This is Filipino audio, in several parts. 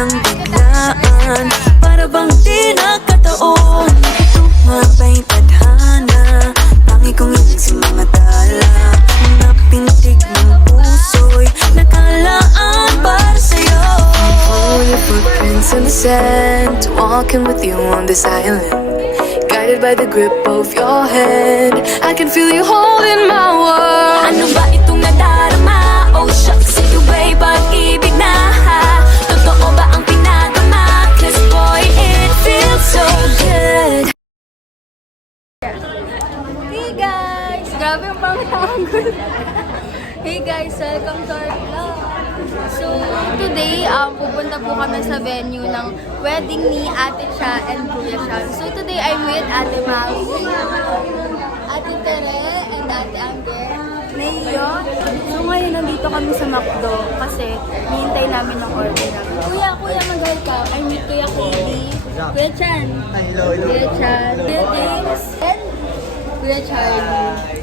ng biglaan, para bang di nakataon. Tumabay tadhana, tangi kong ibig sa mga tala. Napintig ng puso'y nakalaan para sa'yo. All your footprints in the sand, walking with you on this island, guided by the grip of your hand. I can feel you holding my world. Ano ba itong nadarama? Oh shucks, ito ba'y pag-ibig na? Totoo ba ang pinagama? 'Cause boy, it feels so good. Hey guys! Grabe yung pangitangol. Hey guys, welcome to our vlog. So, today, pupunta po kami sa venue ng wedding ni Ate Cha and Kuya Sean. So, today, I'm with Ate Mausi, Ate Tere, and Ate Amber, Neyo. So, ngayon, nandito kami sa McDo kasi hihintay namin ng order namin. Kuya, mag-hi ka. I'm with Kuya Katie, Kuya Chan, Kuya Chan, Kuya James, and Kuya Charlie.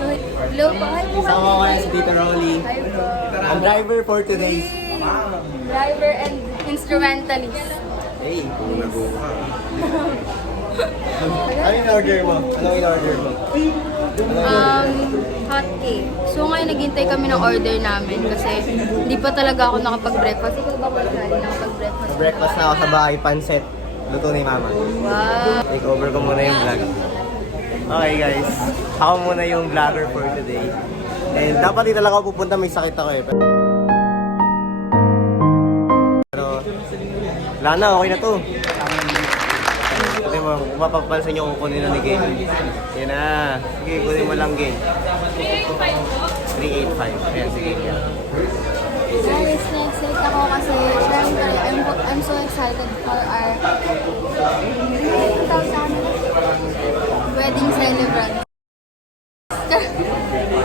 So, hello po. Hi po. Kasama ko na si Tito Rolly. Hi po. Ang driver for today. Driver and instrumentalist. Hey, nago ka. Ano yung order mo? Anong in-order mo? Hot cake. So ngayon naghintay kami ng order namin kasi hindi pa talaga ako nakapag-breakfast. Ikaw ba ko nakapag-breakfast? Breakfast na ako sa bahay, pancet. Luto ni Mama. Wow. Take over ko muna yung vlog. Okay guys, ako muna yung vlogger for today. And dapat dito lang ako pupunta, may sakit ako eh. Pero, wala na, okay na to. Kasi mo, kung mapapansin nyo kukunin na ni Gain. Yan na. Sige, kunin mo lang Gain. 385. Ayan, sige. Guys, na-excite ako kasi syempre I'm so excited for our wedding celebrant.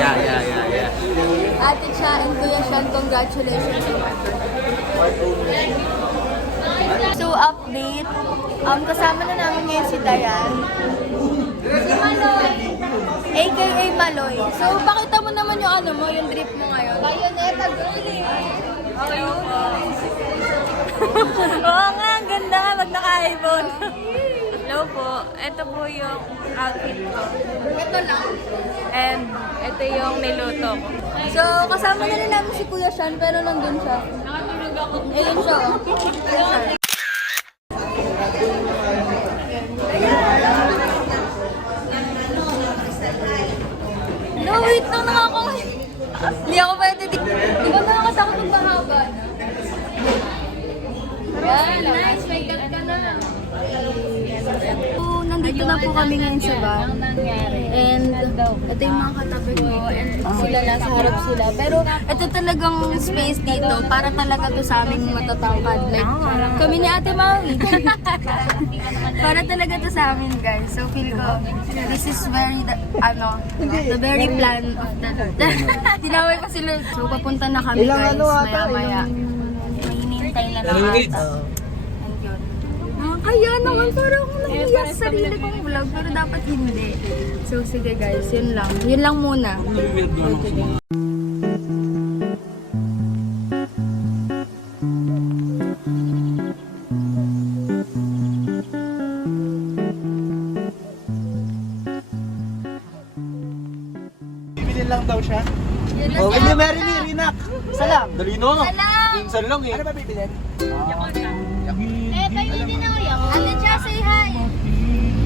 Yeah. Ate Cha and Kuya Sean, congratulations so much. So, update. Kasama na namin ngayon si Dayan. Si Maloy. AKA Maloy. So, pakita mo naman yung ano mo, yung drip mo ngayon. Bayonetta girl eh. Okay po. Oo nga, ang ganda nga pag naka-iPhone. Hello po. Ito po yung outfit ko. Ito lang. And ito yung niluto ko. So, kasama na rin namin si Kuya Sean, pero nandun siya. Nakatulog ako. Ayun siya, oh. Ayun siya. No, wait lang ako. Hindi ako pwede. Di ba nakakatakot ng mahaba na? Yan, nice. May cut ka na. So, nandito na po kami ngayon sa bar. And ito yung mga katabi ko. And sila nasa harap sila. Pero ito talagang space dito para talaga to sa aming matatangkad. Like, kami ni Ate Maui. Para talaga to sa amin, guys. So, feel ko, this is very, the very plan of the... Tinawag ko sila. So, papunta na kami, guys. Maya-maya. May hinihintay na lang ata. And yun. Kaya naman, parang ako nahiya sa sarili kong vlog. Pero dapat hindi. So, sige guys. Yun lang. Yun lang muna. Bibilin lang daw siya. Oh, will you marry me, Rinak? Salam. Dalino. Salam. Minsan lang eh. Ano ba bibilin? Pwede din ako yan. Ate Cha, say hi!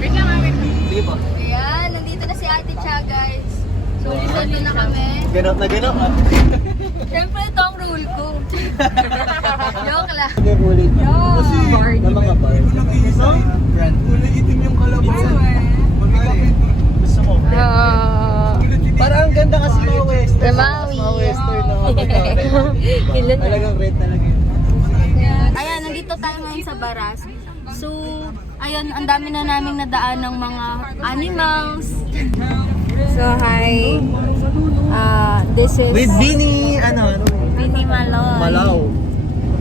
Wait lang. Sige po. Ayan, nandito na si Ate Cha, guys. So, nandito na kami. Ganap na ganap ah. Siyempre, ito ang rule ko. Joke lang. Hindi ulit. Kasi na mga bar. Brand. Kulay itim yung kalabaw. Gusto mo? Parang ang ganda kasi mga western. Maui. Mga western na talagang red talaga yun. Ayan, nandito tayo ngayon sa Baras. So, ayun, ang dami na naming nadaan ng mga animals. So, hi. This is... With Bini, Bini Maloy. Malaw.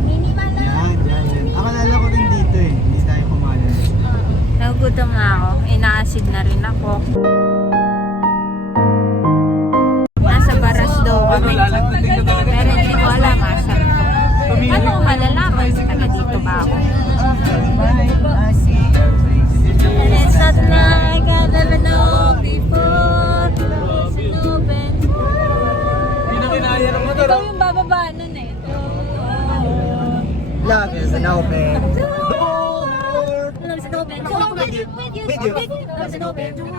Bini Maloy. Yan. Akalala ko rin dito eh. Hindi tayo kumali. Nagugutom na ako. Ina-acid na rin ako. Nasa Baras daw kami. Pero hindi ko alam, asan. Ano malalaman sa taga dito? Love is an open door. Love is an open door. With you. Love is an open door.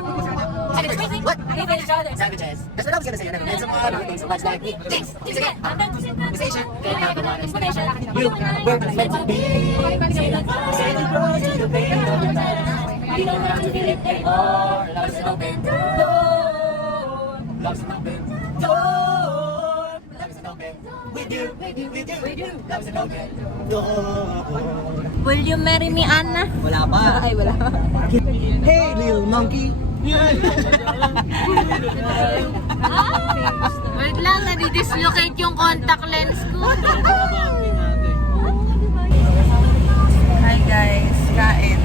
What? Each other. Savages. That's what I was gonna say. And some other things so much like me. Things again. Conversation. Can't have an explanation. You were meant to be. Say the words to the pain. You don't have to feel it anymore. Love is an open door. Love is an open door. Love is an open with you. Love is an open door. Will you marry me, Anna? Wala pa. Ay, wala. Hey, little monkey. Wait lang, nadidislocate yung contact lens ko. Hi guys, kain.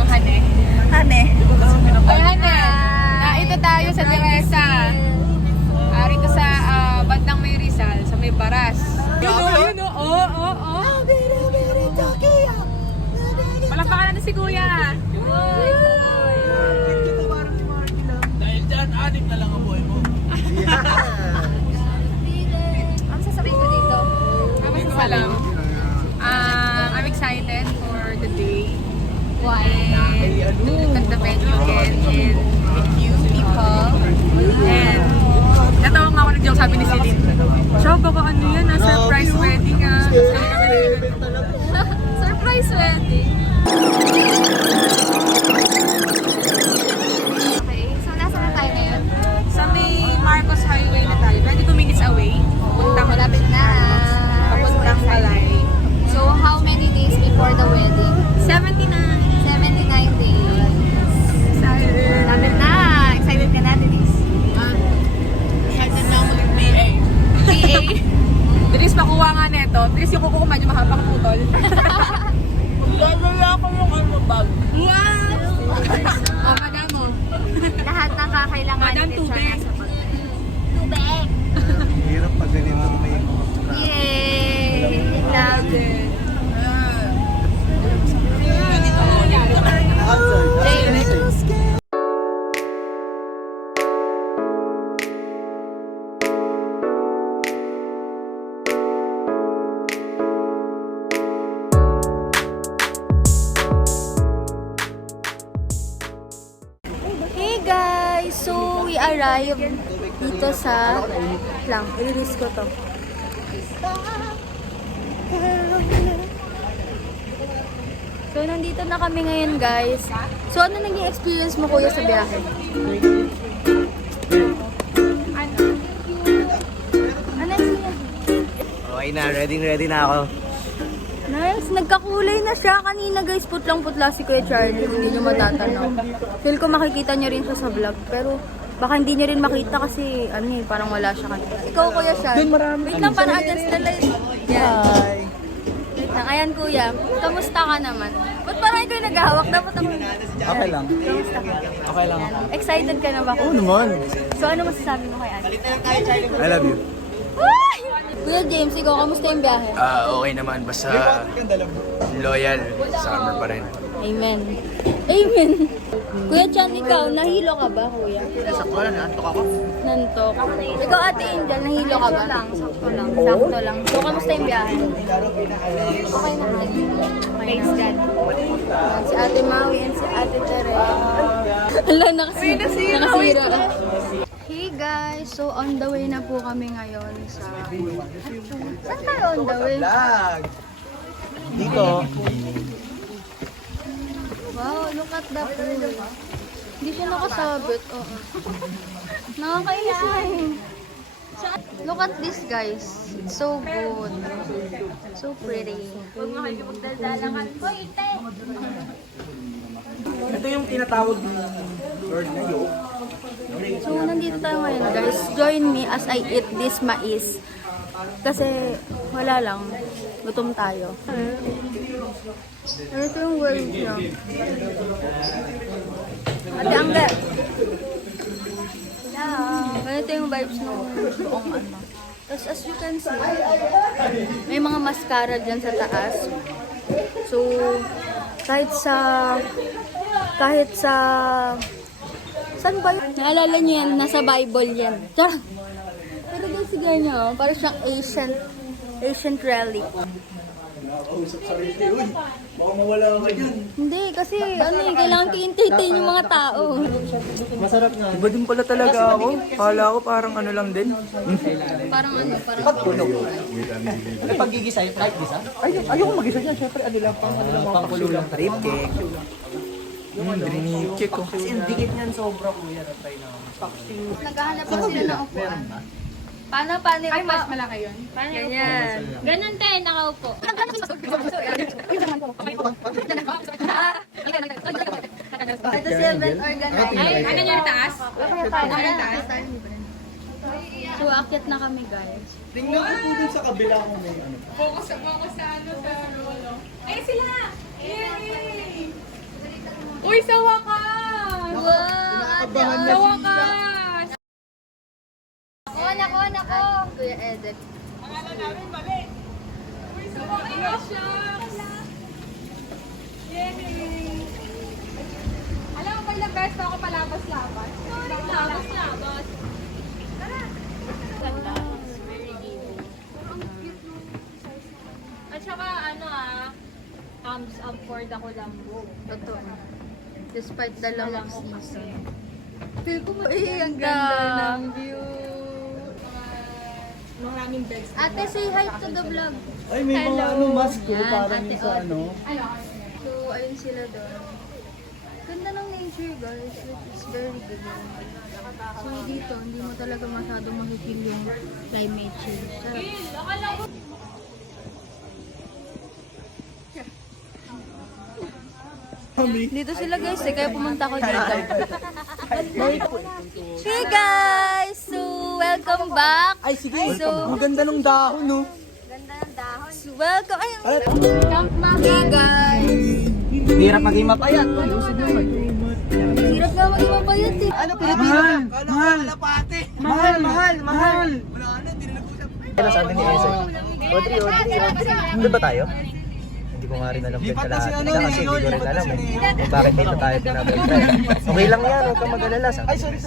ng hane. Hane. Ay, hane. Ito tayo sa Teresa. Rito sa bandang may Rizal, sa may Baras. Yun o. Oo. Palapakan natin si Kuya. Dahil dyan, 6 na lang ang buhay mo. Ano sasabihin ko dito? Ano sasabihin? I'm excited for the day. Why? And to look at the venue again and with you people. And natawa nga ako nag-joke sabi ni Celine. Siya, baka ano yan, surprise wedding ah. Surprise wedding. Okay, so nasa na tayo ngayon? Sa may Marcos Highway na tayo. 22 minutes away. Puntang malapit na. Papuntang Palay. So how many days before the wedding? 79 days. Excited. Excited na. Excited ka na, Denise. Excited na ako mag-PA. PA? Denise, pakuha nga neto. Denise, yung kuko ko medyo mahabang putol. Lalala ko yung ano bag. Wow! Oh, madam mo. Lahat ng kakailangan Madam, tubig. Tubig! Hirap pag ganito may Yay! Lang. Hey guys! So, we arrived dito sa... lang, i-release ko to. So, nandito na kami ngayon guys. So, ano naging experience mo kuya sa biyahe? Ano siya? Okay na, ready na ako. Nice! Nagkakulay na siya kanina guys. Putlang-putla si Kuya Charlie. Hindi nyo matatanaw. Feel ko makikita nyo rin siya sa vlog. Pero baka hindi nyo rin makita kasi ano eh, parang wala siya kanina. Ikaw Kuya Charlie. Doon marami. Wait lang, parang against the light. Yan. Hi. Wait lang. Ayan Kuya. Kamusta ka naman? Ba't parang ikaw yung naghahawak? Dapat ako. Okay lang. Kamusta ka? Okay lang. Yan. Excited ka na ba? Oo naman. So ano masasabi mo kay Ate? I love you. Ay! Kuya James, ikaw, kamusta yung biyahe? Okay naman, basta loyal, summer pa rin. Amen. Amen. Kuya Chan, ikaw, nahilo ka ba, kuya? Sakto lang, naantok ako. Nantok. Ikaw, Ate Angel, nahilo ka ba? Sakto lang. Sakto lang. So, kamusta yung biyahe? Okay naman. Thanks, God. Si Ate Maui and si Ate Tere. Ala, nakasira. Hey guys, so on the way na po kami ngayon sa... Saan tayo on the way? Vlog. Dito. Wow, look at the pool. Hindi siya nakasabit. Oo. Nakakainis na eh. Look at this guys. It's so good. So pretty. Huwag mo kayo magdaldalangan po, ite. Ito yung tinatawag ng Lord na yoke. So, nandito tayo ngayon guys. Join me as I eat this mais. Kasi, wala lang. Gutom tayo. Ito yung world niya. Ate Angga. Ganito yung vibes ng buong ano. Tapos as you can see, may mga mascara dyan sa taas. So, kahit sa saan ba yun? Naalala niyo yan, nasa Bible yan. Charot! Pero guys, sige nyo, parang siyang ancient ancient relic. Nakakausap sarili. Uy, baka mawala ka dyan. Hindi, kasi kailangan i-entertain yung mga tao. Masarap nga. Iba din pala talaga ako. Kala ko parang ano lang din. Parang parang... Pagkulog. Ano pag-gigisa? Kahit gisa? Ayoko mag-gisa dyan. Siyempre, ano lang, mga pakulo lang. Rib cake. Drinike ko. Kasi yung dikit niyan sobra kuya. Try na. Naghahanap pa sila ng upuan. Paano yung Ay, mas malaki yun. Ganyan. Ganun tayo, nakaupo. Ito si Event Organizer. Ay, ano yung taas? Ano yung taas? So, aakyat na kami, guys. Tingnan ko po dun sa kabila kung may ano. Focus sa ano, sa rolo. Ay, sila! Yay! Uy, sa wakas! Wow! Sa wakas! Ako! Kuya Edek. Pangalan namin, mali. Uy, sa wakas! Shucks! Yay! Alam mo, pag nag-best ako palabas-labas. Labas-labas. Tara! Ganda. Very deep. At saka, thumbs up for the Colombo. Totoo. Despite the long season. Feel ko ang ganda ng view. Maraming bags. Ate, say hi to the vlog. Ay, may mga ano, mask ko. Yan, Parang Ate yung sa Audrey. ano. So, ayun sila doon. Ganda ng nature, guys. It's very good. So, dito, hindi mo talaga masyadong makikil yung climate change. Sarap. Dito sila guys, kaya pumunta ko dito. Hey guys! So, welcome back! Ay, sige. So, Maganda ng dahon, no? ganda ng dahon. So, welcome! Ay, Ay, hey guys! hirap maging mapayat. Hirap nga maging mapayat eh. Ano, Pilipino? Mahal! Ano sabi ni Ezer? Audrey. Doon ba tayo? Hindi ko nga rin alam din kalahati. Kasi hindi ko rin alam kung bakit dito tayo pinaboyfriend. Okay lang yan, huwag kang mag-alala. Ay, sorry.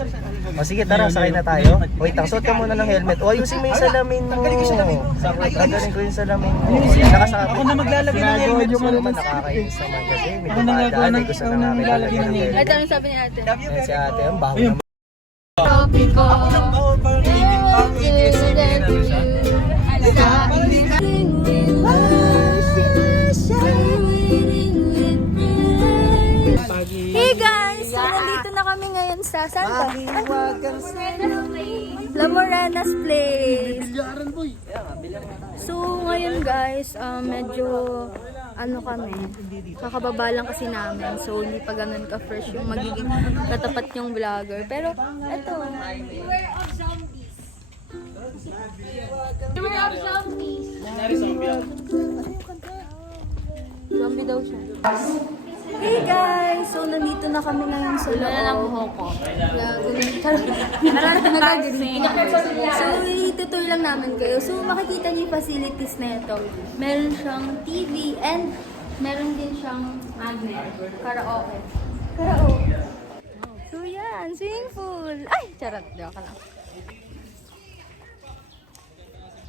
O sige, tara, sakay na tayo. Wait, suot ka muna ng helmet. O, ayusin mo yung salamin mo. Tanggalin ko yung salamin mo. Ako na maglalagay ng helmet mo. Naman nakakainis naman kasi. May dumadaan, ay gusto na nga maglalagay ng helmet. Ito ang sabi ni ate. Yan si ate, ang baho naman. Tropiko. Hey guys! So, nandito na kami ngayon sa Santa. La Morena's Place. So, ngayon guys, medyo kami, kakababa lang kasi namin. So, hindi pa ganun ka-fresh yung magiging katapat yung vlogger. Pero, eto. Beware of zombies. Beware of zombies. Zombie daw siya. Hey guys! So, nandito na kami ngayon sa loob. Wala ng hoko. So, itutoy lang namin kayo. So, makikita niyo yung facilities na ito. Meron siyang TV and meron din siyang karaoke. So, yan. Swimming pool. Ay! Charot. Diba ka lang.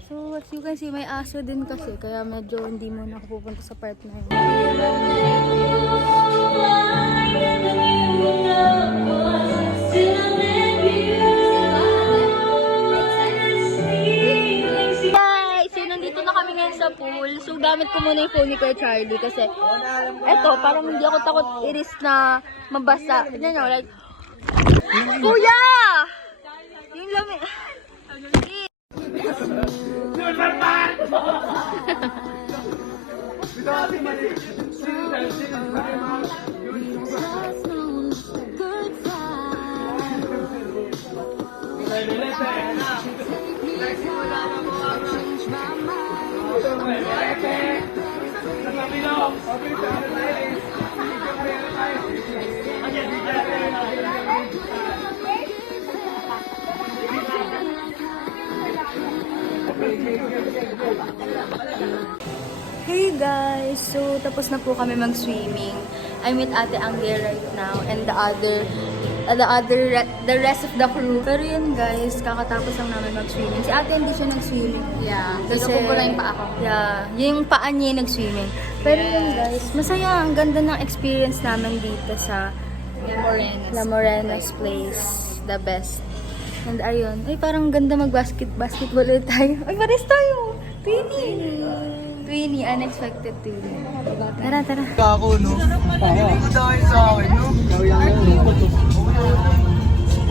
So, as you can see, may aso din kasi. Kaya medyo hindi mo na ako pupunta sa part na yun. Guys! So, nandito na kami ngayon sa pool. So, gamit ko muna yung phone ni Kuya Charlie kasi eto, parang hindi ako takot i-risk na mabasa. Yan o, like, Kuya! Yung lamig. Hey guys! So, tapos na po kami mag-swimming. I'm with Ate Angel right now and the other the rest of the crew. Pero yun guys, kakatapos lang namin mag-swimming. Si ate hindi siya nag-swimming. Yeah. Kasi, Tinukog ko na yung paa ko. Yeah, yung paa niya yung nag-swimming. Pero yun guys, masaya. Ang ganda ng experience namin dito sa La Morena's place. The best. And ayun, ay parang ganda mag-basketball ulit tayo. Ay, pares tayo! Twinnie, unexpected twinnie. Tara. Kako, no? Hindi dahil sa akin, no?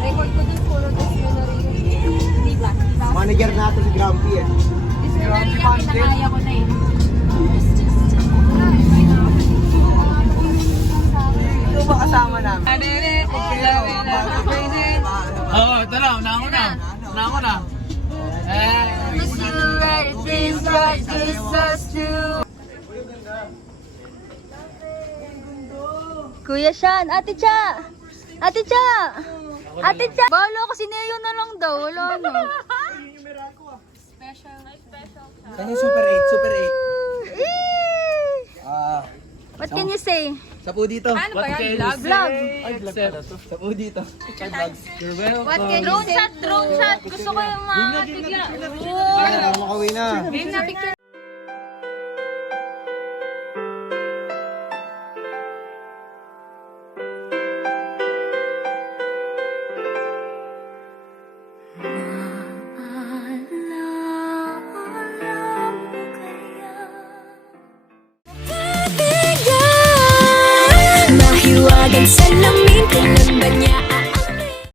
Record ko dun, puro testimony. Di ba? Manager natin si Grumpy, eh. Testimony niya, pinakaya ko na eh. Ito ba kasama namin? Oo, ito lang. Naako na. Kuya Sean, Ate Cha! Bala ko si Neo na lang daw, wala na. Saan yung Super 8? Super 8. What can you say? Sapo dito. Ano ba yan? Vlog? Vlog! Ay, vlog pala to. Sapo dito. What can you say? Drone shot! Gusto ko yung mga bigla. Makauwi na. Game na, picture. Mahiwagan sa lamin, kailan ba niya